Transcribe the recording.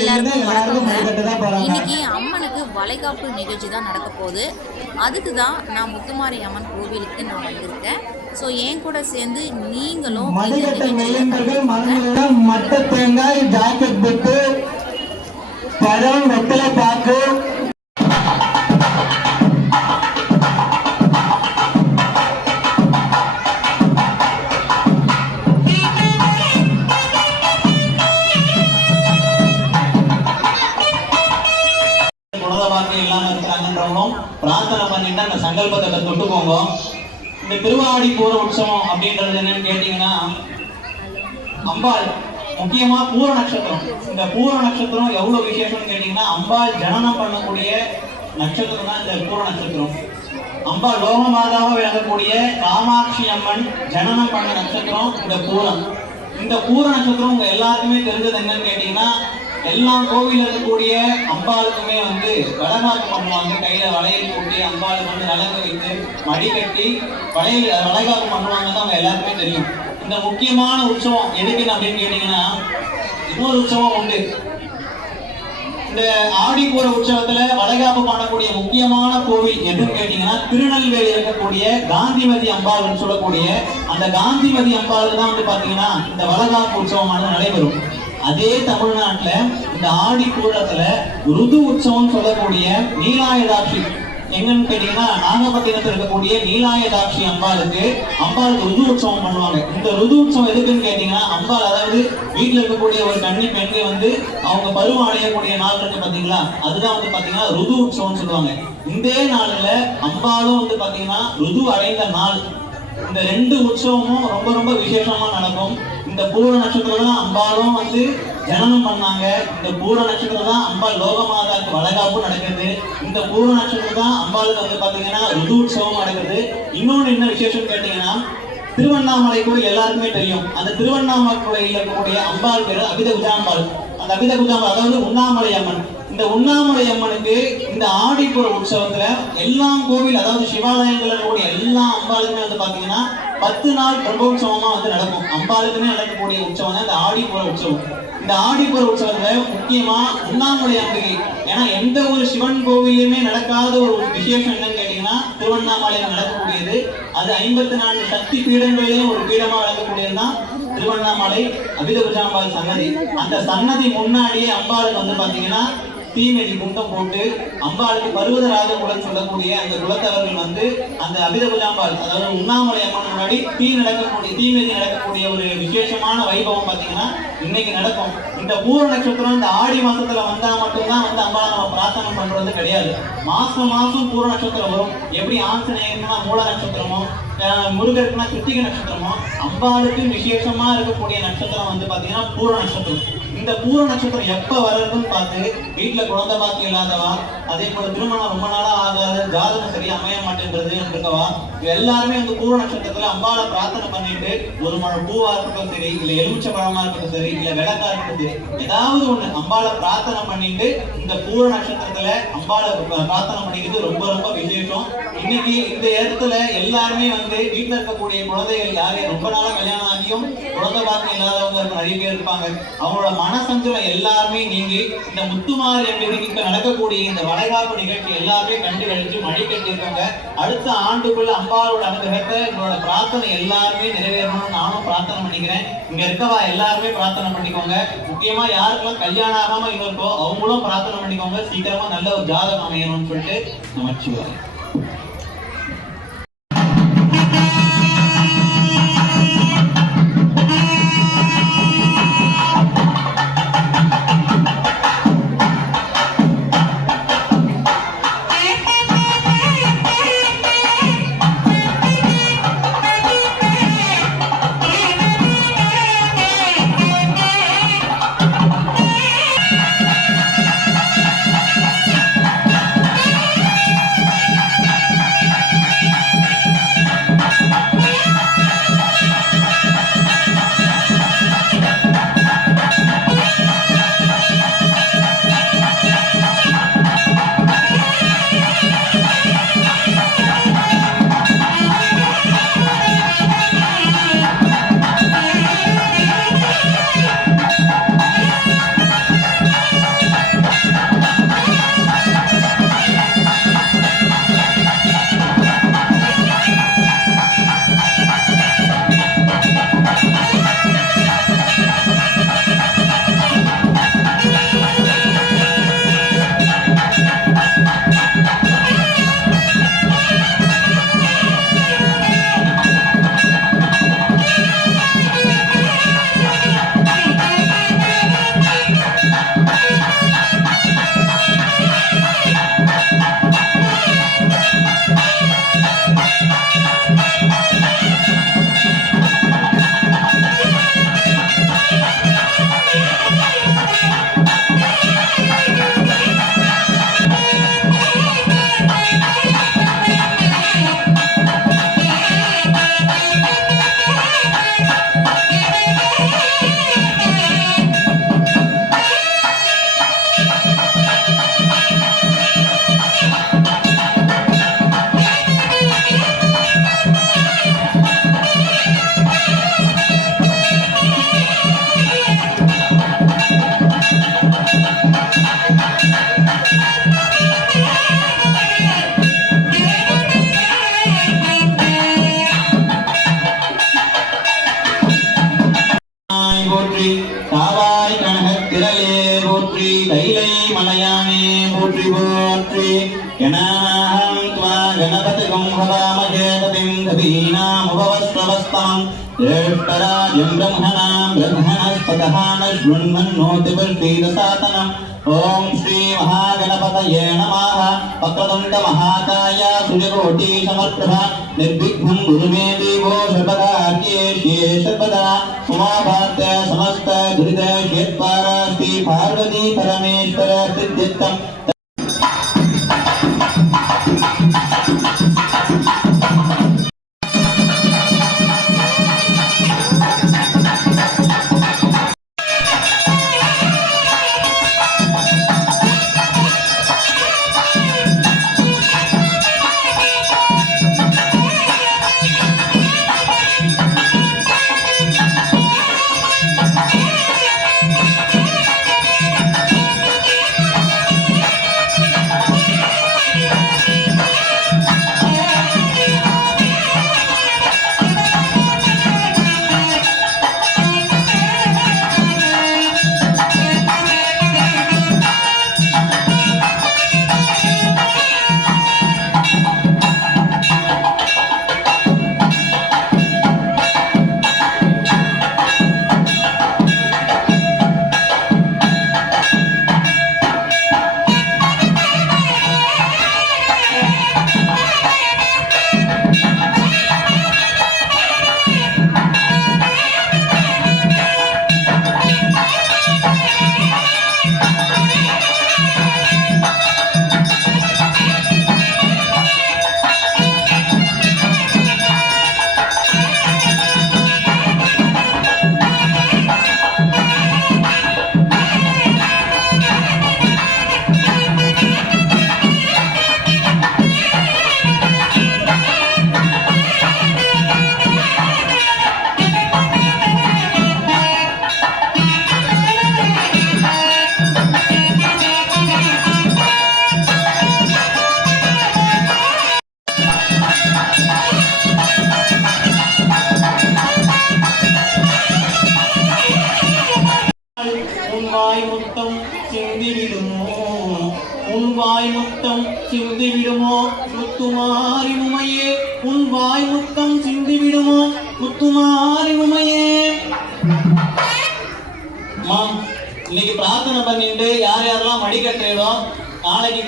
எல்லாருக்கும் வணக்கங்க. இன்னைக்கு அம்மனுக்கு வளைகாப்பு நிகழ்ச்சி தான் நடக்க போகுது. அதுக்கு தான் நான் முத்துமாரி அம்மன் கோவிலுக்கு நான் வந்திருக்கேன். ஸோ என் கூட சேர்ந்து நீங்களும் மட்டை தேங்காய் ஜாக்கெட் பெட்டு பழம் வெத்தலை பாக்கு இல்லாம இருக்காங்கன்றவங்களும் பிரார்த்தனை பண்ணிட்டு அந்த சங்கல்பத்தை தொட்டுக்கோங்க. இந்த திருவாடி பூர உற்சவம் அப்படின்றது என்னன்னு கேட்டீங்கன்னா, அம்பாள் முக்கியமா பூர நட்சத்திரம். இந்த பூர நட்சத்திரம் எவ்வளவு விசேஷம்னு கேட்டீங்கன்னா, அம்பாள் ஜனனம் பண்ணக்கூடிய நட்சத்திரம் தான் இந்த பூர நட்சத்திரம். அம்பாள் லோகமாதாவா விளங்கக்கூடிய காமாட்சி அம்மன் ஜனனம் பண்ண நட்சத்திரம் இந்த பூரம். இந்த பூர நட்சத்திரம் உங்க எல்லாருக்குமே தெரிஞ்சது என்னன்னு கேட்டீங்கன்னா, எல்லா கோவில இருக்கக்கூடிய அம்பாளுக்குமே வளகாப்பு பண்ணுவாங்க. கையில வளையல் கூட்டி அம்பாளுக்கு நலங்கு வைத்து மடி கட்டி வளைகாப்பு பண்ணுவாங்கன்னு அவங்க எல்லாருக்குமே தெரியும். இந்த முக்கியமான உற்சவம் எதுக்குன்னு அப்படின்னு கேட்டீங்கன்னா, இன்னொரு உற்சவம் உண்டு. இந்த ஆடிப்பூர உற்சவத்துல வளைகாப்பு பண்ணக்கூடிய முக்கியமான கோவில் எதுன்னு கேட்டீங்கன்னா, திருநெல்வேலி இருக்கக்கூடிய காந்திமதி அம்பாள்னு சொல்லக்கூடிய அந்த காந்திமதி அம்பாள் தான் பாத்தீங்கன்னா இந்த வளைகாப்பு உற்சவமானது நடைபெறும். அதே தமிழ்நாட்டுல இந்த ஆடி பூரத்துல ருது உற்சவம் சொல்லக்கூடிய நீலாயதாட்சி எங்கன்னு கேட்டீங்கன்னா, நாகப்பட்டினத்தில் இருக்கக்கூடிய நீலாயதாட்சி அம்பாளுக்கு ருது உற்சவம் பண்ணுவாங்க. இந்த ருது உற்சவம் எதுக்குன்னு கேட்டீங்கன்னா, அம்பாள் அதாவது வீட்டுல இருக்கக்கூடிய ஒரு கன்னி பெண்கள் அவங்க பருவம் அடையக்கூடிய நாள் இருக்கு பாத்தீங்களா, அதுதான் பாத்தீங்கன்னா ருது உற்சவம் சொல்லுவாங்க. இந்த நாள்ல அம்பாலும் பாத்தீங்கன்னா ருது அடைந்த நாள். இந்த ரெண்டு உற்சவமும் ரொம்ப ரொம்ப விசேஷமா நடக்கும். இந்த பூர நட்சத்திரம் தான் அம்பாலும் ஜனனம் பண்ணாங்க. இந்த பூர நட்சத்திரம் தான் அம்பாள் லோகமாதாக்கு வளைகாப்பு நடக்குது. இந்த பூர நட்சத்திரம் தான் அம்பாளுக்கு பாத்தீங்கன்னா ருது உற்சவம் நடக்குது. இன்னொன்னு என்ன விசேஷம் கேட்டீங்கன்னா, திருவண்ணாமலை கூட எல்லாருக்குமே தெரியும். அந்த திருவண்ணாமலையில் இருக்கக்கூடிய அம்பாள் பேரு அபித குஜாம்பாள். அந்த அபித குஜாம்பாள் அதாவது உண்ணாமலை அம்மன். இந்த உண்ணாமலை அம்மனுக்கு இந்த ஆடிப்புற உற்சவத்துல எல்லா கோவில் அதாவது சிவாலயங்கள் இருக்கக்கூடிய எல்லா அம்பாளுக்குமே பாத்தீங்கன்னா 10 நாள் பிரம்மோற்சவமா நடக்கும். அம்பாளுக்குமே நடக்கக்கூடிய உற்சவம் தான் இந்த ஆடிப்புற உற்சவம். இந்த ஆடிப்புற உற்சவத்துல முக்கியமா உண்ணாமலை அம்பிகை. ஏன்னா எந்த ஒரு சிவன் கோவிலுமே நடக்காத ஒரு விசேஷம் என்னன்னு கேட்டீங்கன்னா, திருவண்ணாமலையில் நடக்கக்கூடியது. அது 54 சக்தி பீடங்களிலும் ஒரு பீடமா விளக்கக்கூடியதுதான் திருவண்ணாமலை அபித குஜாம்பாள் சன்னதி. அந்த சன்னதி முன்னாடியே அம்பாளுக்கு பாத்தீங்கன்னா தீமெதி குண்டம் போட்டு அம்பாளுக்கு பருவதராஜகுடன் சொல்லக்கூடிய அந்த குலத்தவர்கள் அந்த அபித குஜாம்பாள் அதாவது உண்ணாமலை அம்மன் முன்னாடி தீமெதி நடக்கக்கூடிய ஒரு விசேஷமான வைபவம் பாத்தீங்கன்னா இன்னைக்கு நடக்கும். இந்த பூர நட்சத்திரம் இந்த ஆடி மாசத்துல வந்தா மட்டும்தான் அம்பாளை நம்ம பிரார்த்தனை பண்றது கிடையாது. மாசம் மாசம் பூர நட்சத்திரம் வரும். எப்படி ஆஞ்சநேயர்னா மூல நட்சத்திரமோ, முருகருக்குனா கிருத்திகை நட்சத்திரமோ, அம்பாளுக்கு விசேஷமா இருக்கக்கூடிய நட்சத்திரம் பாத்தீங்கன்னா பூர நட்சத்திரம். இந்த பூர நட்சத்திரம் எப்ப வர்றதுன்னு பார்த்து வீட்டுல குழந்தை பாக்கி இல்லாதவா, அதே போல திருமணம் ரொம்ப நாளா ஆகாத, ஜாதகம் சரியா அமைய மாட்டேன்றது இருக்கவா, எல்லாருமே பூர நட்சத்திரத்துல அம்பாளை பிரார்த்தனை பண்ணிட்டு ஒரு மழை பூவா இருக்கட்டும் சரி, இல்ல எலுமிச்ச பழமா இருக்கட்டும் சரி, இல்ல விளக்கா இருக்கட்டும் சரி, ஏதாவது ஒண்ணு அம்பாளை பிரார்த்தனை பண்ணிட்டு இந்த பூர நட்சத்திரத்துல அம்பாளை பிரார்த்தனை பண்ணிக்கிறது ரொம்ப ரொம்ப விசேஷம். இன்னைக்கு இந்த இடத்துல எல்லாருமே வீட்டுல இருக்கக்கூடிய குழந்தைகள் யாரே ரொம்ப நாளா கல்யாணம் ஆகியும் குழந்தை பாக்கி இல்லாதவங்க நிறைய பேர் இருப்பாங்க. அவங்களோட மனசஞ்சலம் எல்லாருமே நீங்கி இந்த முத்துமாரி அம்பிகைக்கு நடக்கக்கூடிய இந்த வளைகாப்பு நிகழ்ச்சி எல்லாருமே கண்டு கழிச்சு மழை கட்டியிருக்காங்க. அடுத்த ஆண்டுக்குள்ள அம்பாளோட அனுகிரகத்தை உங்களோட பிரார்த்தனை எல்லாருமே நிறைவேறணும்னு நானும் பிரார்த்தனை பண்ணிக்கிறேன். இங்க இருக்கவா எல்லாருமே பிரார்த்தனை பண்ணிக்கோங்க. முக்கியமா யாருக்கெல்லாம் கல்யாணம் ஆகாம இருக்கோ அவங்களும் பிரார்த்தனை பண்ணிக்கோங்க. சீக்கிரமா நல்ல ஒரு ஜாதகம் அமையணும்னு சொல்லிட்டு நமச்சிவாய். போற்றி கைலை மலையானே போற்றி போற்றி கணாஹம் த்வா கணபதிகம் ஹவாமஹே கவிம் கவீனாமுபவஸ்ரவஸ்தம் ஜேஷ்டராஜம் பிரம்மணாம் பிரம்மணஸ்பதः நஸ்ருண்வன்னோதிபர்தீதசாதனம் ஓம் ஸ்ரீ மகாகணபதயே நமः வக்ரதுண்ட மகாகாய சூர்யகோட்டி சமர்ப்பிரப நிர்விக்னம் குரு மே தேவோ சர்வகார்யேஷு சர்வதா உமாபாத்ய சமஸ்த துரித க்ஷேத்வார ஸ்ரீ பார்வதி பரமேஸ்வர சித்தித்தம் உன்வாய் முத்தம் சிந்திவிடுமோ உன்வாய் முத்தம் சிந்திவிடுமோ முத்துமாரி உமையே உன்வாய் முத்தம் சிந்திவிடுமோ முத்துமாரி உமையே. இன்னைக்கு பிரார்த்தனை பண்ணிட்டு யார் யாரெல்லாம் மடி கட்டுறீங்களோ நாளைக்கு